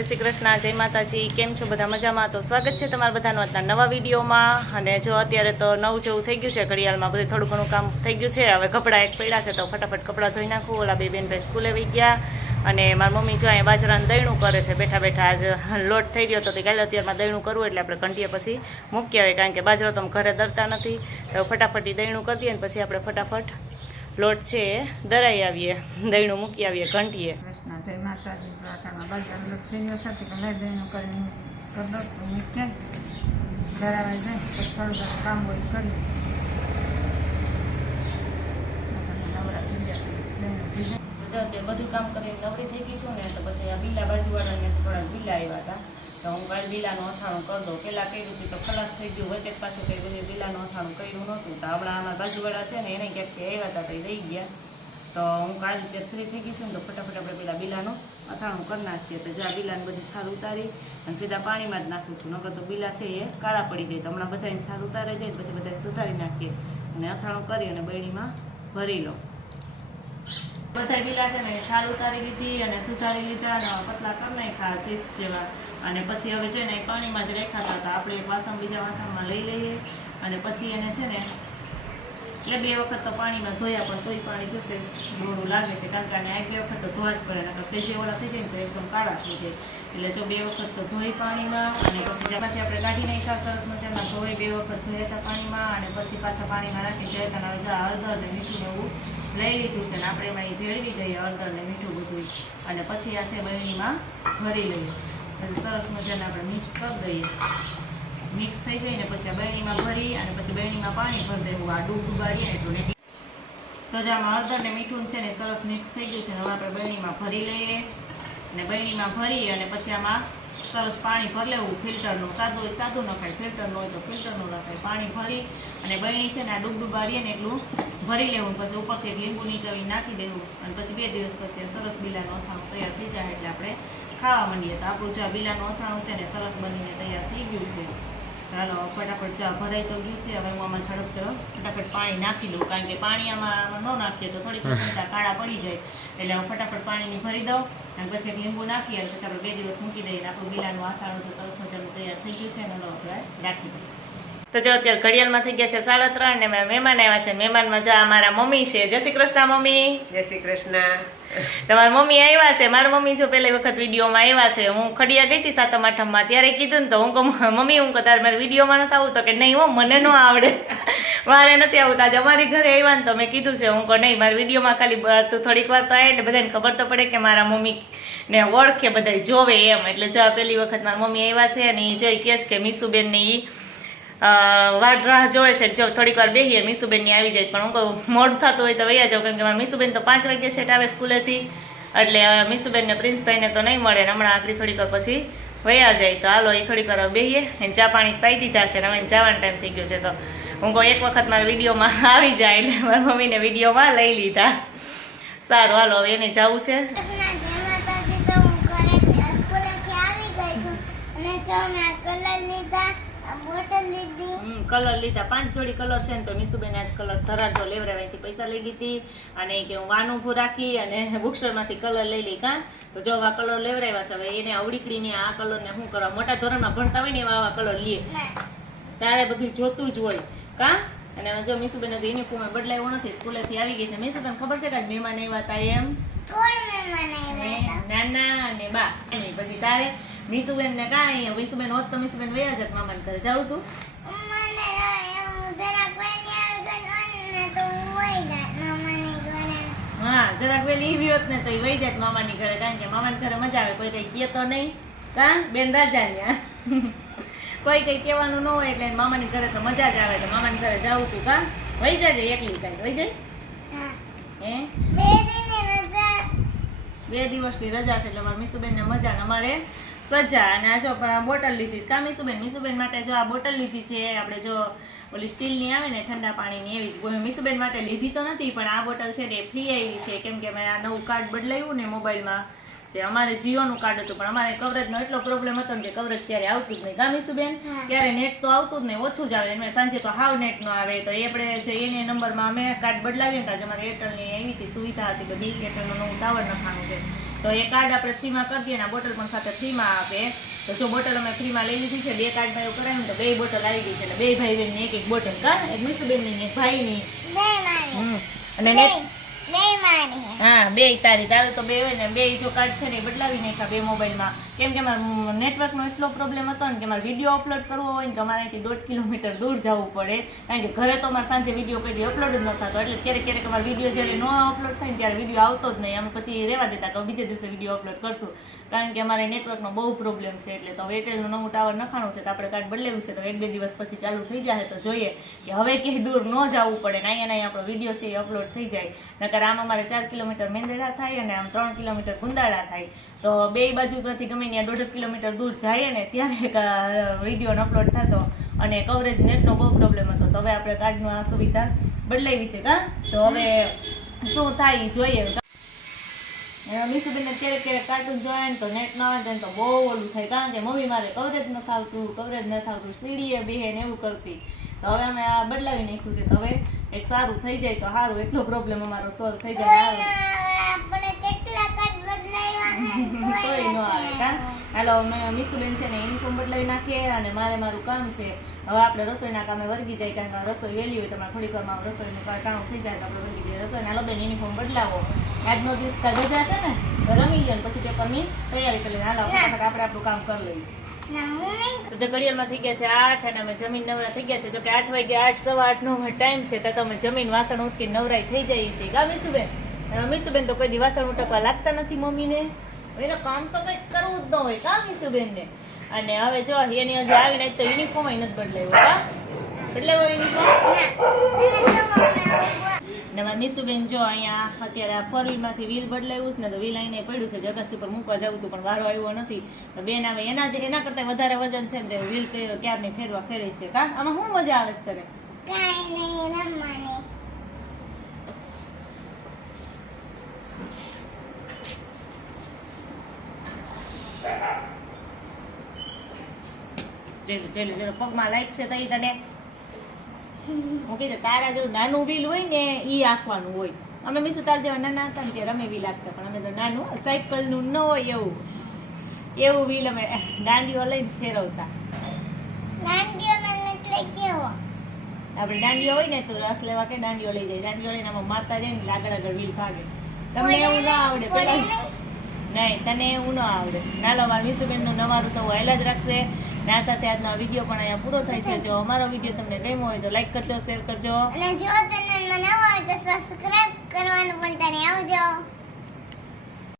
જય શ્રી કૃષ્ણ, જય માતાજી। કેમ છો બધા? મજામાં? તો સ્વાગત છે તમારા બધાનું આજના નવા વિડીયોમાં। અને જો અત્યારે તો 9 જેવું થઈ ગયું છે, ઘડિયાળમાં બધું થોડું ઘણું કામ થઈ ગયું છે। હવે કપડાં એક પડ્યા છે તો ફટાફટ કપડાં ધોઈ નાખું। ઓલા બે બેનભાઈ સ્કૂલે વહી ગયા અને મારી મમ્મી જો અહીંયા બાજરાનું દહીણું કરે છે બેઠા બેઠા। આજ લોટ થઈ ગયો તો કાલે અત્યારમાં દહીણું કરવું એટલે આપણે ઘંટીએ પછી મૂકી આવીએ, કારણ કે બાજરો તો ઘરે દરતા નથી। તો ફટાફટ દહીણું કરી દઈએ ને પછી આપણે ફટાફટ લોટ છે એ દરાઈ આવીએ, દહીણું મૂકી આવીએ ઘંટીએ। જય માતાજી। દ્વારકામાં બાજરાનો લોટ થઈ ગયો છે તો લઈ દહીંનું કરીને કરી દો તો મૂકે ધરાવાઈ જાય તો થોડું ઘણું કામ હોય કરીએ। નવરા થઈ જશે દહીંનું થઈ જાય। બધું કામ કરીને નવરી થઈ ગઈ છું ને તો પછી આ બીલા બાજુવાળાને થોડાક બીલા આવ્યા હતા તો હું કાલે બીલાનું અથાણું કરી દઉં। પહેલાં કર્યું હતું તો ખલાસ થઈ ગયું, વચ્ચે પાછું કંઈ બધું બીલાનું અથાણું કર્યું નહોતું તો હમણાં આમાં બાજુવાળા છે ને એને ક્યાંકથી આવ્યા હતા તો એ દઈ ગયા। તો હું કાલે ત્યાં ફ્રી થઈ ગઈ છું ને તો ફટાફટ આપણે પેલા બીલાનું અથાણું કરી નાખીએ। તો જ્યાં બીલાને બધી છાલ ઉતારી અને સીધા પાણીમાં જ નાખું છું, નકર તો બીલા છે એ કાળા પડી જાય। તો હમણાં બધાને છાલ ઉતારે જાય પછી બધાને સુધારી નાખીએ અને અથાણું કરી અને બરણીમાં ભરી લો। બધા બીલા છે ને છાલ ઉતારી લીધી અને સુધારી લીધા અને પતલા કરી નાખ્યા ચિપ્સ જેવા। અને પછી હવે છે ને પાણીમાં જ રેખાતા હતા, આપણે એક વાસણ બીજા વાસણમાં લઈ લઈએ અને પછી એને છે ને એ 2 વખત તો પાણીમાં ધોયા પણ તોય પાણી જશે ડોળું લાગે છે, કારણ કે આને 2 વખત તો ધોવા જ પડે, નકર સેજે ઓળા થઈ જાય ને તો એકદમ કાળા થઈ જાય। એટલે જો 2 વખત તો ધોઈ પાણીમાં અને પછી જેમાંથી આપણે કાઢી નાખ્યા સરસ મજાના ધોઈ 2 વખત ધોયા હતા પાણીમાં અને પછી પાછા પાણીમાં નાખી ધોયા હતા। હવે હળદર ને મીઠું એવું લઈ લીધું છે ને આપણે એમાં એ જેળવી ગઈ હળદર ને મીઠું બધું અને પછી આ છે બરણીમાં ભરી લઈએ। પછી સરસ મજાના આપણે મિક્સ કરી દઈએ, મિક્સ થઈ જાય ને પછી આ બરણીમાં ભરી અને પછી બરણીમાં પાણી ભરી દેવું, આ ડૂબ ડુબાડીએ એટલું ને। તો જે આમાં હળદર ને મીઠું છે ને સરસ મિક્સ થઈ ગયું છે ને હવે આપણે બરણીમાં ભરી લઈએ અને બરણીમાં ભરી અને પછી આમાં સરસ પાણી ભરી લેવું ફિલ્ટરનું, સાદું હોય સાદું નખાય, ફિલ્ટરનું હોય તો ફિલ્ટરનું નખાય। પાણી ભરી અને બરણી છે ને આ ડૂબ ડુબાડીએ ને એટલું ભરી લેવું, પછી ઉપરથી લીંબુની ચવી નાખી દેવું અને પછી 2 દિવસ પછી સરસ બીલાનું અથાણું તૈયાર થઈ જાય એટલે આપણે ખાવા માંડીએ। તો આપણું જો બીલાનું અથાણું છે ને સરસ બનીને તૈયાર થઈ ગયું છે। ચાલો ફટાફટ ચા ભરાઈ તો ગયું છે, હવે હું આમાં ઝડપ ફટાફટ પાણી નાખી દઉં, કારણ કે પાણી આમાં ન નાખીએ તો થોડીક કાળા પડી જાય। એટલે હું ફટાફટ પાણીની ભરી દઉં અને પછી લીંબુ નાખી અને પછી આપણે 2 દિવસ મૂકી દઈએ। આપણું બીલાનું અથાણું તો સરસ મજાનું તૈયાર થઈ ગયું છે અને આપણે રાખી દઈએ। તો જો અત્યારે ઘડિયાળમાં થઈ ગયા છે 3:30 ને મહેમાન આવ્યા છે। મહેમાનમાં જો અમારા મમ્મી છે। જય શ્રી કૃષ્ણ મમ્મી। જય શ્રી કૃષ્ણ। તમારા મમ્મી આવ્યા છે। મારા મમ્મી જો પહેલી વખત વિડીયોમાં આવ્યા છે। હું ખડિયા ગઈ હતી 7મ 8મમાં ત્યારે કીધું ને તો હું કહું મમ્મી હું કહું તારે મારે વિડીયોમાં નથી આવું તો કે નહીં હો મને ન આવડે, મારે નથી આવતું। આજે અમારી ઘરે આવ્યા ને તો મેં કીધું છે હું કહું નહીં મારી વિડીયોમાં ખાલી તું થોડીક વાર તો આવે એટલે બધાને ખબર તો પડે કે મારા મમ્મી ને ઓળખે બધા જોવે એમ। એટલે જો પહેલી વખત મારા મમ્મી આવ્યા છે અને એ જોઈ કહે છે કે મીસુબેન ને એ વાટ રાહ જોવે છે, જો થોડીક વાર બેહીએ મીસુબેન ની આવી જાય। પણ હું કહું મોડું થતું હોય તો વૈયા જાઉં, કેમ કે મારા મીસુબેન તો 5 વાગે સેટ આવે સ્કૂલેથી, એટલે મીસુબેન ને પ્રિન્સભાઈને તો નહીં મળે ને હમણાં આખરી થોડીક વાર પછી વયા જાય। તો હાલો એ થોડીક વાર બેહીએ એને ચા પાણી પાઈ દીધા છે ને હવે જવાનો ટાઈમ થઈ ગયો છે। તો હું કહું એક વખત મારા વિડીયોમાં આવી જાય એટલે મારા મમ્મીને વિડીયોમાં લઈ લીધા। સારું હાલો હવે એને જવું છે। કલર લીધા 5 જોડી કલર છે ને તો મીસુબેન આજ કલર ધરાડો લેવરાવાથી પૈસા લઈ લીધી અને કે હું વાનું ઉભું રાખી અને બુકસ્ટોર માંથી કલર લઈ લઈ કા। તો જો આ કલર લેવરાવ્યા છે, હવે એને અવડીકડીને આ કલર ને શું કરવા, મોટા ધોરણમાં ભણતા હોય ને એવા આવા કલર લે ત્યારે બધું જોતું જ હોય કા। અને જો મીસુબેન હજી યુનિફોર્મ બદલાયો નથી, સ્કૂલેથી આવી ગઈ છે। મીસુ તને ખબર છે કે મહેમાન આવ્યા હતા એમ? નાના અને બા પછી તારે મીસુબેન ને કાંઈ મીસુબેન હોત તો મીસુબેન વયા જાત મામાને ઘરે જાવ તું? હા જરાક વેલી એવી હોત ને તો વહી જાત મામાની ઘરે, કારણ કે મામાની ઘરે મજા આવે, કોઈ કઈ કે તો નહીં કા બેન રાજા કોઈ કઈ કહેવાનું ન હોય એટલે મામાની ઘરે તો મજા જ આવે। તો મામાની ઘરે જાવ તું કા વહી જાજે એકલી કઈ વહી જાય હે 2 દિવસની રજા છે એટલે મારા મીસુબેન ને મજા ને અમારે સજા। અને આ જો બોટલ લીધી કા મીસુબેન, મીસુબેન માટે જો આ બોટલ લીધી છે આપણે જો ઓલી સ્ટીલની આવે ને ઠંડા પાણીની એવી મીસુબેન માટે લીધી તો નથી, પણ આ બોટલ છે ને ફ્રી આવી છે, કેમ કે મેં આ નવું કાર્ડ બદલાયું ને મોબાઈલમાં જે અમારે જીઓનું કાર્ડ હતું, પણ અમારે કવરેજનો એટલો પ્રોબ્લેમ હતો ને કે કવરેજ ક્યારે આવતું જ નહીં કા મીસુબેન, ક્યારે નેટ તો આવતું જ નહીં, ઓછું જ આવે, એમાં સાંજે તો હાવ નેટ નો આવે। તો આપણે જે એને નંબરમાં અમે કાર્ડ બદલાવ્યું ને આજે અમારે એરટેલની એવી સુવિધા હતી કે બિલ એરટેલનું નવું ટાવર નખાણું છે તો એ કાર્ડ આપણે ફ્રીમાં કરી દઈએ અને આ બોટલ પણ સાથે ફ્રીમાં આપે. તો જો બોટલ અમે ફ્રીમાં લઈ લીધી છે, 2 કાર્ડમાં એવું કરાયું તો 2 બોટલ આવી ગઈ છે, એટલે 2 ભાઈ બહેનની એક બોટલ, એક મીસુબેનની ને એક ભાઈની. અને હા 2 તારું તો 2 હોય ને 2 જો કાર્ડ છે ને એ બદલાવી નાખ્યા 2 મોબાઈલમાં. કેમ કે મારા નેટવર્કનો એટલો પ્રોબ્લેમ હતો ને કે મારે વિડીયો અપલોડ કરવો હોય ને તો અમારે અહીંથી 1.5 કિલોમીટર દૂર જવું પડે, કારણ કે ઘરે તો અમારે સાંજે વિડીયો કોઈ અપલોડ જ ન થતો, એટલે ક્યારેક અમારે વિડીયો જ્યારે ન અપલોડ થાય ને ત્યારે વિડીયો આવતો જ નહીં. અમે પછી રહેવા દેતા કે બીજે દિવસે વિડીયો અપલોડ કરશું, કારણ કે અમારે નેટવર્કનો બહુ પ્રોબ્લેમ છે. એટલે તો એરટેલનું નવું ટાવર નખાણું છે તો આપણે કાર્ડ બદલાવ્યું છે, તો 1-2 દિવસ પછી ચાલુ થઈ જાય તો જોઈએ કે હવે ક્યાંય દૂર ન જવું પડે ને અહીંયા આપણો વિડીયો છે એ અપલોડ થઈ જાય. નકર આમ અમારે 4 કિલોમીટર મેંદરડા થાય અને આમ 3 કિલોમીટર ગુંદાળા થાય, તો 2 બાજુ પરથી ગમે ત્યાં 1.5 કિલોમીટર દૂર જાય ને ત્યારે વિડીયો અપલોડ થતો અને કવરેજ નેટનો બહુ પ્રોબ્લેમ હતો. તો હવે આપણે કાર્ડનું આ સુવિધા બદલાવી છે કા, તો હવે શું થાય જોઈએ. મીસુબેનને ક્યારેક કાર્ટૂન જોયા ને તો નેટ ન આવે ને તો બહુ ઓલું થાય, કારણ કે મમ્મી મારે કવરેજ ન થાવતું સીડીએ બેહે ને એવું કરતી. તો હવે અમે આ બદલાવી નાખ્યું છે, તો હવે એક સારું થઈ જાય તો સારું, એટલો પ્રોબ્લેમ અમારો સોલ્વ થઈ જાય. તોય ન આવે કા. હાલો મીસુબેન છે ને યુનિફોર્મ બદલાવી નાખીએ અને મારે મારું કામ છે. હવે આપણે રસોઈના કામે વર્ગી જાય, કારણ કે રસોઈ વહેલી હોય તમારે થોડીક વારમાં રસોઈનું કામ થઈ જાય તો આપણે વર્ગી જાય રસોઈ. હાલો બેન યુનિફોર્મ બદલાવો, આજનો દિવસ રજા છે ને તો રમી લો ને પછી પેપરની તૈયારી કરી લે. હાલો આપણે આપણું કામ કરી લઈએ. તો ઘડિયાળમાં થઈ ગયા છે 8 અને અમે જમીન નવરા થઈ ગયા છે. જો કે 8 વાગ્યા 8, 8:15 ટાઈમ છે તો અમે જમીન વાસણ ઉટકી નવરાઈ થઈ જાય છે. કા મીસુબેન તો કોઈ દી વાસણ ઉટકવા લાગતા નથી મમ્મીને, એનું કામ તો કંઈક કરવું જ ન હોય કા મીસુબેન ને. અને હવે જો એની હજી આવીને તો યુનિફોર્મ નથી બદલાવ્યો, કા બદલાવ્યો યુનિફોર્મ. ને મારા મીસુબેન જો અહીંયા અત્યારે આ 4 વ્હીલમાંથી વ્હીલ બદલાવ્યું છે ને, તો વ્હીલ આવીને પડ્યું છે, જગસી પર મૂકવા જવું હતું પણ વારો આવ્યો નથી. તો બેન આવે એના કરતા વધારે વજન છે ને વ્હીલ ક્યારની ફેરવા ફેરી છે. કા આમાં શું મજા આવે છે તને? પગમાં લાગશે તો તને હું કીધું તારા જેવું નાનું વ્હીલ હોય ને ઈ આખવાનું હોય. અમે મીસુ તાર જેવા નાના હતા ને ત્યારે અમે વ્હીલ આખતા, પણ અમે તો નાનું સાયકલ નું ન હોય એવું વ્હીલ અમે દાંડીઓ લઈને ફેરવતા. આપણે દાંડીઓ હોય ને તો રસ લેવા કે દાંડીઓ લઈ જાય, દાંડીઓ લઈને આમાં મારતા જાય ને આગળ આગળ વ્હીલ ભાગે. તમને એવું ના આવડે પેલા? નહીં તને એવું ન આવડે. નાલો મારા મીસુબેન નું નવારું તો વહેલા જ રાખશે. આ સાથે આજનો વિડીયો પણ અહીંયા પૂરો થાય છે. જો અમારો વિડીયો તમને ગમ્યો હોય તો લાઈક કરજો, શેર કરજો અને જો ચેનલમાં નવા હોય તો સબસ્ક્રાઇબ કરવાનું ભૂલતા નહીં. આવજો.